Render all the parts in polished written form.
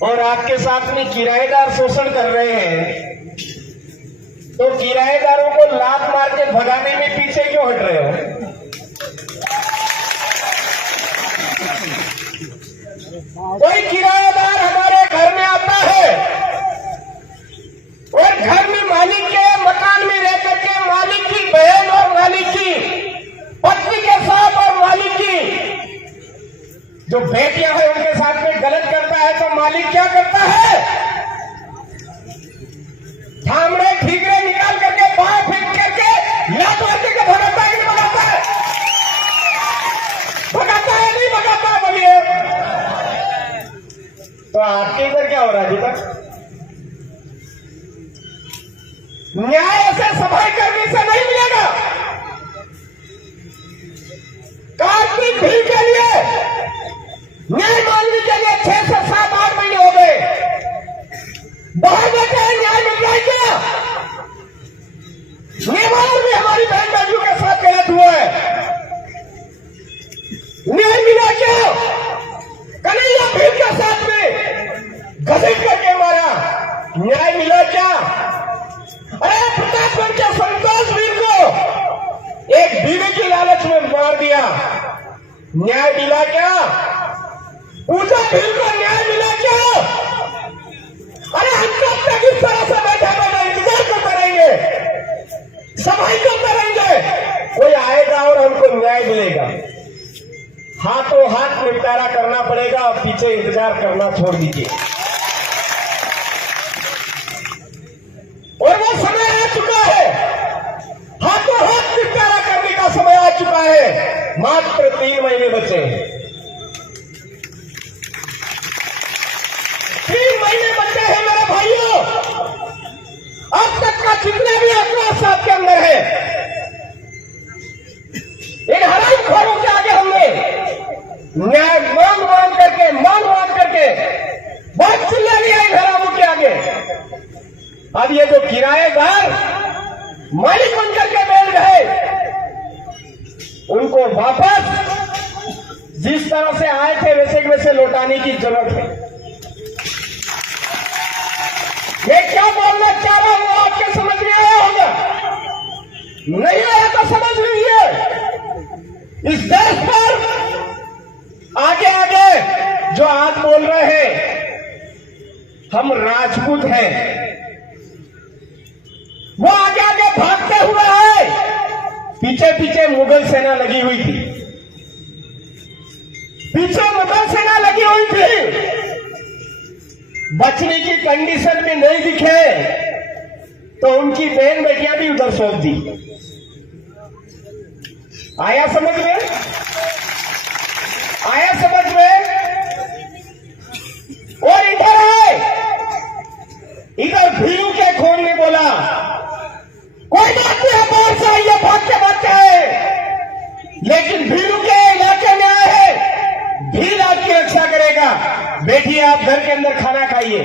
और आपके साथ में किराएदार शोषण कर रहे हैं, तो किराएदारों को लात मार के भगाने में पीछे क्यों हट रहे हो? कोई किराएदार हमारे घर में आता है और घर में मालिक के मकान में रह करके मालिक की बहन और मालिक की पत्नी के साथ और मालिक की जो बेटियां हैं उनके साथ में गलत करता है, तो मालिक क्या करता है? थामड़े ठीकरे निकाल करके बाहर फेंक करके लात मार के भगाता है कि नहीं भगाता है? भगाता है नहीं भगाता है? बोलिए। तो आपके इधर क्या हो रहा है अभी तक? न्याय ऐसे सफाई कर्मी से नहीं मिलेगा। कार्तिक भी के लिए न्याय मांगने के लिए 6 से 7 8 महीने हो गए, बाहर बैठे हैं, न्याय मिल रहा है क्या? नेवार भी हमारी बहन बेटियों के साथ गलत हुआ है, न्याय मिला क्या? कन्हैया भीड़ के साथ में घसीट करके मारा, न्याय मिला क्या? अरे प्रतापगढ़ के संतोष वीर को एक बीवी की लालच में मार दिया, न्याय मिला क्या? पूजा भीड़ को न्याय मिला क्या? अरे हम कब तक इस तरह से बैठा बैठा इंतजार करते रहेंगे, सफाई करते रहेंगे? कोई आएगा और हमको न्याय मिलेगा। हाथों हाथ निपटारा करना पड़ेगा और पीछे इंतजार करना छोड़ दीजिए। और वो समय आ चुका है, हाथों हाथ निपटारा करने का समय आ चुका है। मात्र 3 महीने बचे हैं, 3 महीने बचे हैं मेरे भाइयों। अब तक का जितने भी अफराध आपके अंदर है, इन हरामखोरों के आगे हमने न्याय मांग मांग करके बहुत चिल्ला लिया इन हरामों के आगे। अब ये जो किराएदार मालिक बनकर के बैठ गए, उनको वापस जिस तरह से आए थे वैसे वैसे लौटाने की जरूरत है। ये क्या बोलना चाह रहा हूं आपके समझ में आया होगा, नहीं आया तो समझ लीजिए। इस देश पर आगे आगे जो आज बोल रहे हैं हम राजपूत हैं, वो आगे आगे भागते हुए है, पीछे पीछे मुगल सेना लगी हुई थी, पीछे मुगल सेना लगी हुई थी। बचने की कंडीशन में नहीं दिखे तो उनकी बहन बेटियां भी उधर सौंप दी। आया समझ में? आया समझ में? और इधर है, इधर भीलू के खून ने बोला कोई बात नहीं है, बाहर से आइए, भागते है, लेकिन भीलू के इलाके में आए हैं, भील आपकी रक्षा करेगा। बैठिए, आप घर के अंदर खाना खाइए,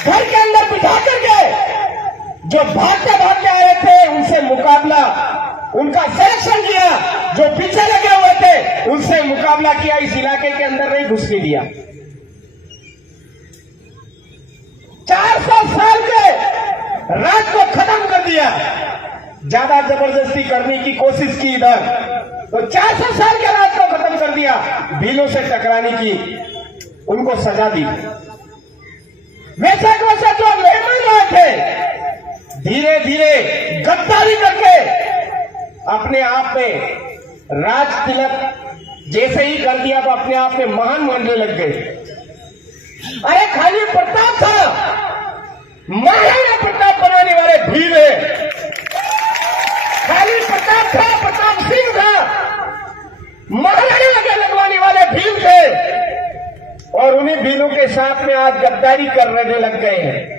घर के अंदर बिठा करके जो भागते भागते आए थे उनसे मुकाबला, उनका सिलेक्शन किया, जो पीछे लगे हुए थे उनसे मुकाबला किया, इस इलाके के अंदर नहीं घुसने दिया। 400 साल के राज को खत्म कर दिया। ज्यादा जबरदस्ती करने की कोशिश की इधर, तो 400 साल के राज को खत्म कर दिया। भीलों से टकराने की उनको सजा दी। वैसे जो मेहमान आए थे धीरे धीरे गद्दारी करके अपने आप में राज तिलक जैसे ही कर दिया तो अपने आप में महान मानने लग गए। अरे खाली प्रताप था, महाराणा प्रताप बनाने वाले भील है। खाली प्रताप था, प्रताप सिंह था, महाराणा के लगवाने वाले भील थे, और उन्हीं भीलों के साथ में आज गद्दारी करने लग गए हैं।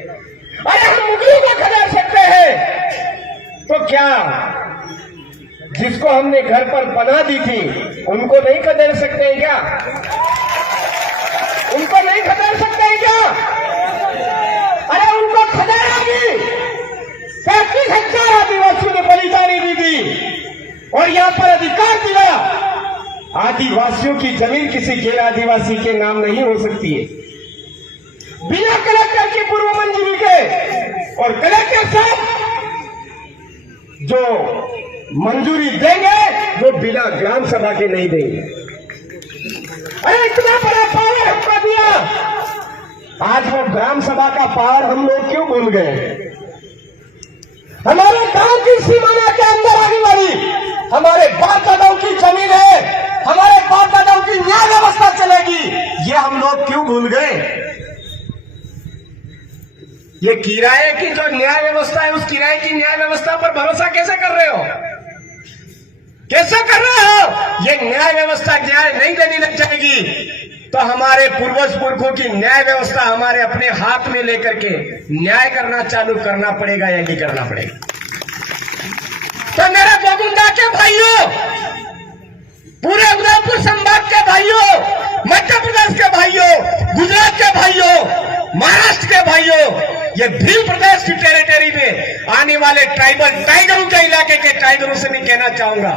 अरे हम मुगलों को खदेड़ सकते हैं तो क्या जिसको हमने घर पर पनाह दी थी उनको नहीं खदेड़ सकते हैं क्या? उनको नहीं खदेड़ सकते हैं क्या? अरे उनको खदेड़ा भी, 35,000 आदिवासियों ने बलिदानी दी थी और यहां पर अधिकार दिला आदिवासियों की जमीन किसी गैर आदिवासी के नाम नहीं हो सकती है। बिना कलेक्टर की पूर्व मंजूरी के, और कलेक्टर साहब जो मंजूरी देंगे वो बिना ग्राम सभा के नहीं देंगे। अरे इतना बड़ा पावर हमको दिया, आज वो ग्राम सभा का पावर हम लोग क्यों भूल गए? हमारे गांव की सीमाना के अंदर आने वाली हमारे बाप दादाओं की जमीन है, हमारे बाप दादाओं की न्याय व्यवस्था चलेगी, ये हम लोग क्यों भूल गए? ये किराए की जो न्याय व्यवस्था है, उस किराए की न्याय व्यवस्था पर भरोसा कैसे कर रहे हो? कैसे कर रहे हो? ये न्याय व्यवस्था न्याय नहीं देनी लग जाएगी तो हमारे पूर्वज पुरखों की न्याय व्यवस्था हमारे अपने हाथ में लेकर के न्याय करना चालू करना पड़ेगा या नहीं करना पड़ेगा? तो मेरे गोविंदा के भाइयों, पूरे उदयपुर संभाग के भाइयों, मध्य प्रदेश के भाइयों, गुजरात के भाइयों, महाराष्ट्र के भाइयों, ये भील प्रदेश की टेरिटरी में आने वाले ट्राइबल टाइगरों के इलाके के टाइगरों से मैं कहना चाहूंगा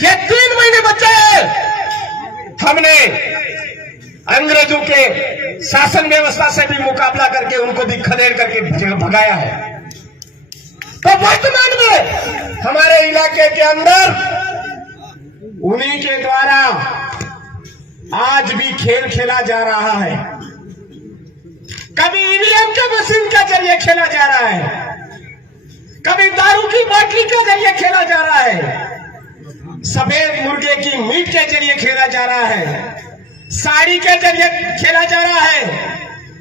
कि 3 महीने बचे हैं। हमने अंग्रेजों के शासन व्यवस्था से भी मुकाबला करके उनको भी खदेड़ करके भगाया है। तो वर्तमान में हमारे इलाके के अंदर उन्हीं के द्वारा आज भी खेल खेला जा रहा है। कभी ईवीएम के मशीन के जरिए खेला जा रहा है, कभी दारू की बोतली के जरिए खेला जा रहा है, सफेद मुर्गे की मीट के जरिए खेला जा रहा है, साड़ी के जरिए खेला जा रहा है,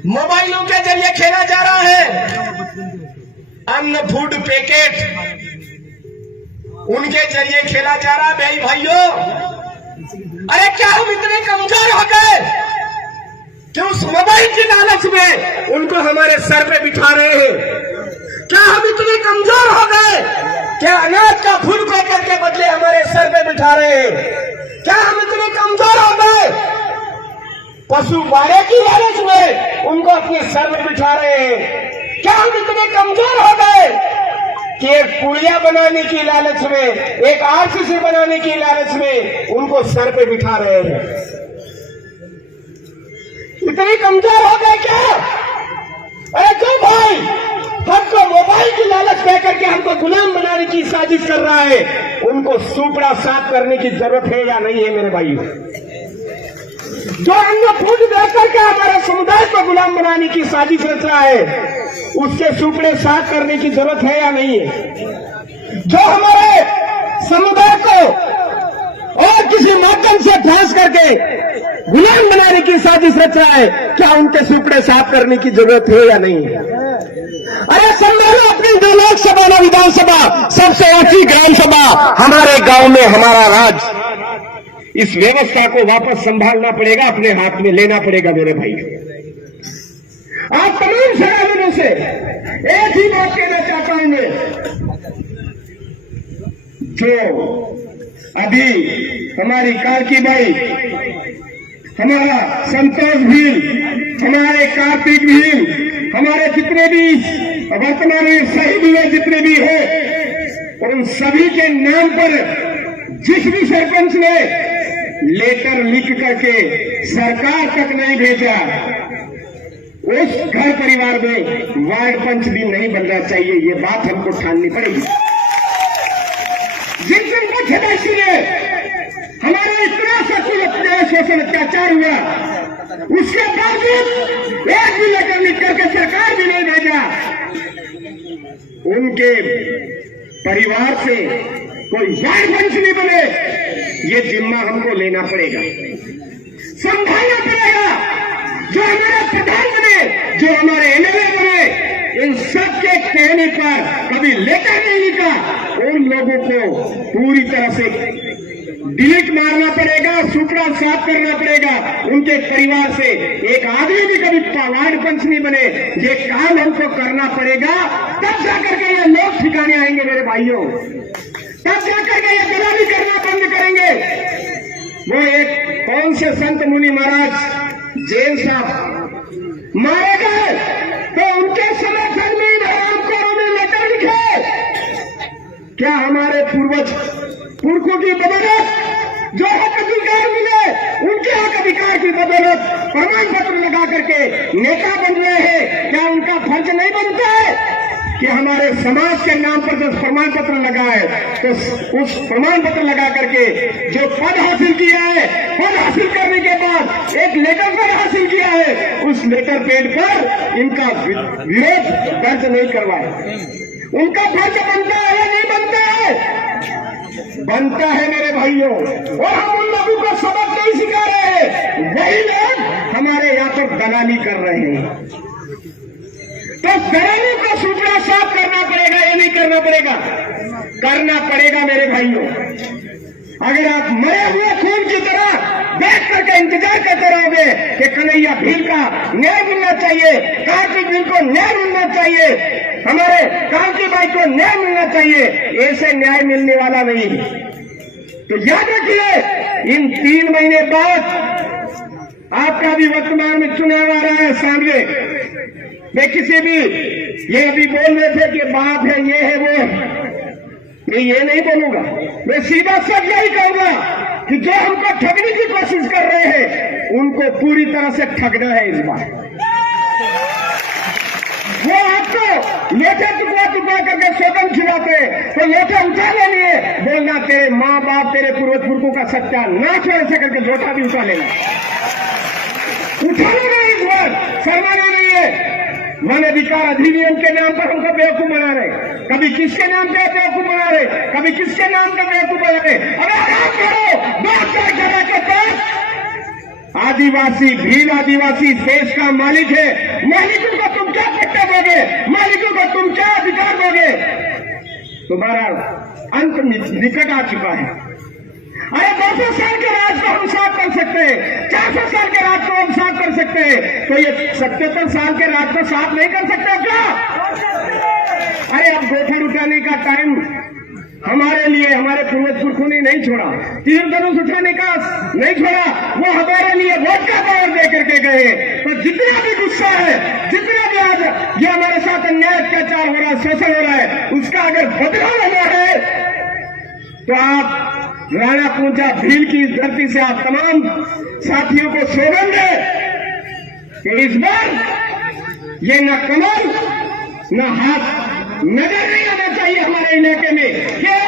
मोबाइलों के जरिए खेला जा रहा है, अन्न फूड पैकेट उनके जरिए खेला जा रहा है। भाई भाइयों, अरे क्या हम इतने कमजोर हो गए कि उस मोबाइल की लालच में उनको हमारे सर पे बिठा रहे हैं? क्या हम इतने कमजोर हो गए कि अनाज का फूल को करके बदले हमारे सर पे बिठा रहे हैं? क्या हम इतने कमजोर हो गए पशु बाड़े की लालच में उनको अपने सर में बिठा रहे हैं? क्या हम इतने कमजोर हो गए कि एक पुलिया बनाने की लालच में, एक आरसीसी बनाने की लालच में उनको सर पे बिठा रहे हैं? इतने कमजोर हो गए क्या? अरे क्यों भाई, हमको मोबाइल की लालच कह करके हमको गुलाम बनाने की साजिश कर रहा है, उनको सुपड़ा साफ करने की जरूरत है या नहीं है मेरे भाइयों? जो अन्न फूड देकर के हमारे समुदाय को गुलाम बनाने की साजिश रच रहा है, उसके सुपड़े साफ करने की जरूरत है या नहीं है? जो हमारे समुदाय को और किसी माध्यम से ध्वंस करके गुलाम बनाने की साजिश रच रहा है, क्या उनके सुपड़े साफ करने की जरूरत है या नहीं है? अरे संभालो अपनी 2 लोकसभा न विधानसभा, सबसे ऊंची ग्राम सभा हमारे गांव में, हमारा राज। इस व्यवस्था को वापस संभालना पड़ेगा, अपने हाथ में लेना पड़ेगा मेरे भाई। आप तमाम सराहनों से एक ही बात कहना चाहता हूं मैं, जो अभी हमारी कार्की भाई, हमारा संतोष भील, हमारे कार्तिक भील, हमारे जितने भी वर्तमान में शहीद हुए जितने भी हैं, उन सभी के नाम पर जिस भी सरपंच ने लेटर लिख करके सरकार तक नहीं भेजा, उस घर परिवार में वार्ड पंच भी नहीं बनना चाहिए। ये बात हमको ठाननी पड़ेगी। जिन जिन कुछ सदस्य ने हमारा इतना शोषण अत्याचार हुआ, उसके बावजूद एक भी लेटर लिख करके सरकार भी नहीं भेजा, उनके परिवार से कोई वार्ड पंच नहीं बने, ये जिम्मा हमको लेना पड़ेगा, संभालना पड़ेगा। जो हमारे प्रधान बने, जो हमारे एमएलए बने, इन सबके कहने पर कभी लेटर नहीं लिखा, उन लोगों को पूरी तरह से डिलीट मारना पड़ेगा, सुपड़ा साफ करना पड़ेगा। उनके परिवार से एक आदमी भी कभी वार्ड पंच नहीं बने, ये काम हमको करना पड़ेगा। तब जाकर के ये लोग ठिकाने आएंगे मेरे भाइयों, तब जाकर के ये गुलामी करना बंद करेंगे। वो एक कौन से संत मुनि महाराज जैन साहब मारे गए, तो उनके समर्थन में रामकोरों ने लेटर लिखे। क्या हमारे पूर्वज पुरखों की बदौलत जो हक अधिकार मिले उनके हक अधिकार की बदौलत प्रमाण पत्र लगा करके नेता बन रहे हैं। क्या उनका फर्ज नहीं बनता है कि हमारे समाज के नाम पर जो प्रमाण पत्र लगा है तो उस प्रमाण पत्र लगा करके जो पद हासिल किया है, पद हासिल करने के बाद एक लेटर पैड हासिल किया है, उस लेटर पैड पर इनका विरोध दर्ज नहीं करवाए। उनका फर्ज बनता है या नहीं बनता है? बनता है मेरे भाइयों। और हम उन लोगों को सबक नहीं सिखा रहे हैं, वही लोग हमारे यहाँ पर दलाली कर रहे हैं। तो दलाली को सूचना साफ करना पड़ेगा, ये नहीं करना पड़ेगा, करना पड़ेगा मेरे भाइयों। अगर आप मरे हुए खून की तरह बैठ करके इंतजार करते रहोगे कि कन्हैया भील का न्याय मिलना चाहिए, कार्तिक भील को न्याय मिलना चाहिए, हमारे कांति भाई को न्याय मिलना चाहिए, ऐसे न्याय मिलने वाला नहीं। तो याद रखिए, इन 3 महीने बाद आपका भी वर्तमान में चुनाव आ रहा है सामने। मैं किसी भी ये अभी बोल रहे थे कि बात है, ये है, वो है, मैं ये नहीं बोलूंगा। मैं सीधा सच यही कहूंगा कि जो हमको ठगने की कोशिश कर रहे हैं उनको पूरी तरह से ठगना है इस बार। वो आपको लोटे टुकड़ा करके सोगन खिलाते तो लोटे उठा लेंगे, बोलना तेरे माँ बाप तेरे पूर्वज पुरखों का सत्यानाश ऐसे करके लोटा भी उठा लेना। उठाना नहीं इस बार, शर्माना नहीं है। वन अधिकार अधिनियम के नाम पर हमको बेवकूफ बना रहे, कभी किसके नाम पे बेवकूफ बना रहे, कभी किसके नाम पे बेवकूफ बना रहे। अरे आराम करो, बात जगह के पास आदिवासी भील आदिवासी देश का मालिक है। मालिकों को तुम क्या पट्टा दोगे, मालिकों को तुम क्या अधिकार दोगे? तुम्हारा अंत निकट आ चुका है। अरे 200 साल के राज को हम साफ कर सकते हैं, 400 साल के राज को हम साफ कर सकते हैं, तो ये 77 साल के राज को साफ नहीं कर सकते क्या? अरे अब गोफर उठाने का टाइम हमारे लिए हमारे पूर्वज पुरखों ने नहीं छोड़ा, तीर धनुष उठाने का नहीं छोड़ा, वो हमारे लिए वोट का पावर दे करके गए। तो जितना भी गुस्सा है, जितना भी आज ये हमारे साथ अन्याय अत्याचार हो रहा है, शोषण हो रहा है, उसका अगर बदला लेना है तो आप राणा पूंजा भील की इस धरती से आप तमाम साथियों को सौगंध है कि इस बार ये न कमल न हाथ नजर नहीं आना चाहिए हमारे इलाके में। केवल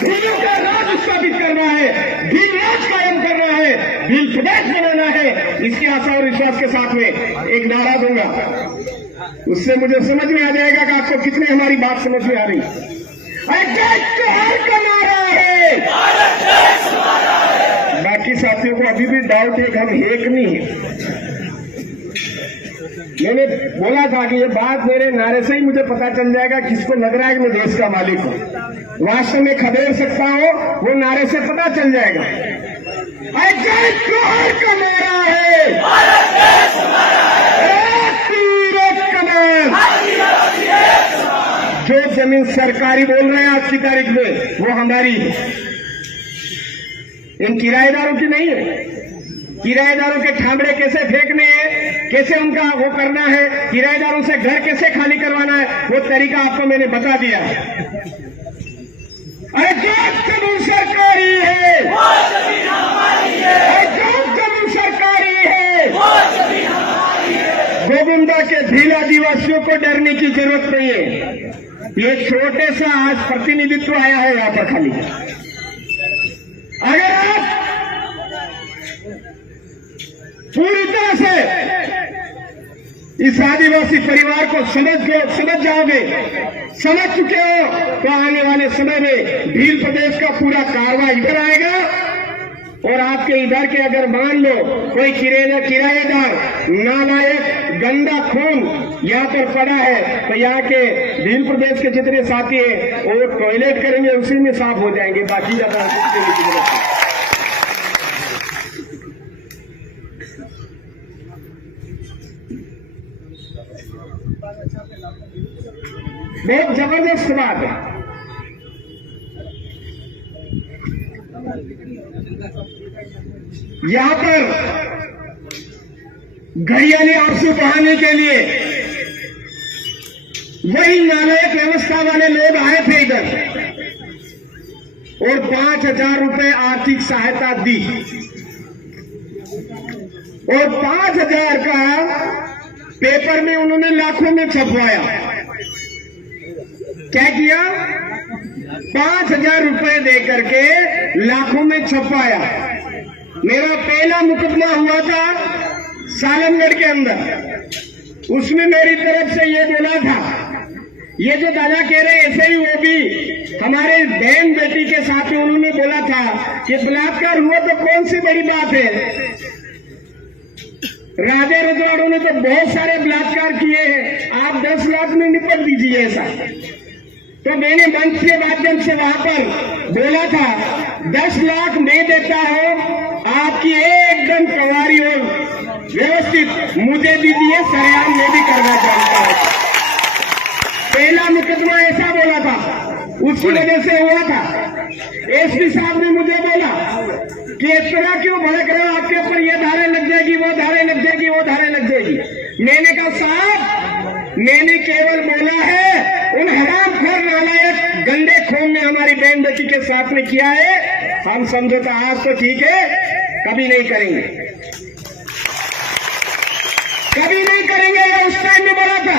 भीलों का राज स्थापित करना है, भील राज कायम करना है, भील प्रदेश बनाना है। इसकी आशा और विश्वास के साथ में एक नारा दूंगा, उससे मुझे समझ में आ जाएगा कि आपको कितनी हमारी बात समझ में आ रही। जोहार का नारा है। बाकी साथियों को अभी भी डाउट है कि हम एक नहीं है। मैंने बोला था कि ये बात मेरे नारे से ही मुझे पता चल जाएगा किसको लग रहा है कि मैं देश का मालिक हूँ। वास्तव में खदेड़ सकता हूँ, वो नारे से पता चल जाएगा। जोहार का नारा है, जो जमीन सरकारी बोल रहे हैं आज की तारीख में वो हमारी है, इन किराएदारों की नहीं है। किराएदारों के ठामड़े कैसे फेंकने हैं, कैसे उनका वो करना है, किराएदारों से घर कैसे खाली करवाना है, वो तरीका आपको मैंने बता दिया। अरे जो जमीन सरकारी है, जो जमीन सरकारी है, गोविंदा के भील आदिवासियों को डरने की जरूरत नहीं है। ये छोटे सा आज प्रतिनिधित्व आया है यहाँ पर खाली। अगर आप पूरी तरह से इस आदिवासी परिवार को समझ जाओगे, समझ चुके हो, तो आने वाले समय में भील प्रदेश का पूरा कारवा इधर आएगा। और आपके इधर के अगर मान लो कोई किराएदार नालायक गंदा खून यहाँ पर पड़ा है, तो यहाँ के भील प्रदेश के जितने साथी हैं वो टॉयलेट करेंगे, उसी में साफ हो जाएंगे। बाकी ज्यादा बहुत जबरदस्त बात है। यहाँ पर घड़ियाली आंसू बहाने के लिए वही नालायक व्यवस्था वाले लोग आए थे इधर। और 5,000 रुपए आर्थिक सहायता दी और 5,000 का पेपर में उन्होंने लाखों में छपवाया। क्या किया? 5,000 रुपए देकर के लाखों में छपवाया। मेरा पहला मुकदमा हुआ था सालमगढ़ के अंदर, उसमें मेरी तरफ से ये बोला था, ये जो दादा कह रहे ऐसे ही वो भी हमारे बहन बेटी के साथ में उन्होंने बोला था कि बलात्कार हुआ तो कौन सी बड़ी बात है। राजा रजवाड़ों ने तो बहुत सारे बलात्कार किए हैं, आप 10 लाख में निपट दीजिए ऐसा। तो मैंने मंच के माध्यम से वहां पर बोला था 10 लाख मैं देता हूं, आपकी एकदम तैयारी और व्यवस्थित मुझे दीजिए, सरेआम मैं भी करना चाहता हूं। पहला मुकदमा ऐसा बोला था, उसकी वजह से हुआ था। एसपी साहब ने मुझे बोला कि इस तरह क्यों भड़क रहे हो, आपके ऊपर ये धारे लग जाएगी, वो धारे लग जाएगी, वो धारे लग जाएगी। मैंने कहा साहब मैंने केवल बोला है उन हरामखोर नालायक गंदे खून ने हमारी बहन बेटी के साथ में किया है, हम समझौता आज तो ठीक है, कभी नहीं करेंगे, कभी नहीं करेंगे। उस टाइम में बोला था